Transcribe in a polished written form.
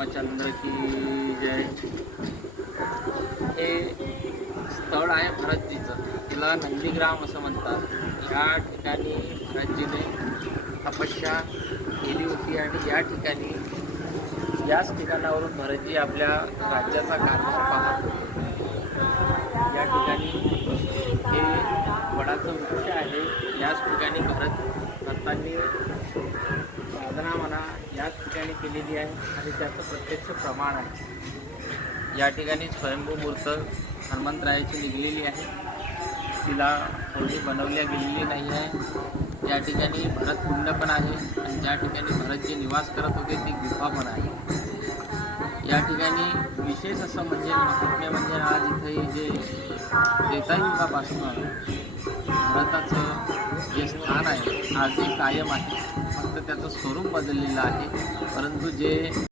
रामचंद्र की जय। हे स्थळ आहे भरतजीचं, तिला नंदीग्राम असं म्हणतात। या ठिकाणी भरतजीने तपस्या केली होती आणि या ठिकाणी याच ठिकाणावरून भरतजी आपल्या राज्याचा कारभार पाहत होते। या ठिकाणी हे वडाचं वृक्ष आहे। याच ठिकाणी भरतांनी साधना म्हणा याच ठिकाणी केलेली आहे आणि त्याचं प्रत्यक्ष प्रमाण आहे। या ठिकाणी स्वयंभू मूर्त हनुमंतरायाची निघलेली आहे, तिला थोडी बनवल्या गेलेली नाही आहे। या ठिकाणी भरतकुंड पण आहे आणि ज्या ठिकाणी भरतजी निवास करत होते ती गुफा पण आहे। या ठिकाणी विशेष असं म्हणजे महात्म्य म्हणजे आज इथे जे त्रेतायुगापासून भरताचं जे स्थान आहे आजही कायम आहे, फक्त त्याचं स्वरूप बदललेलं आहे, परंतु जे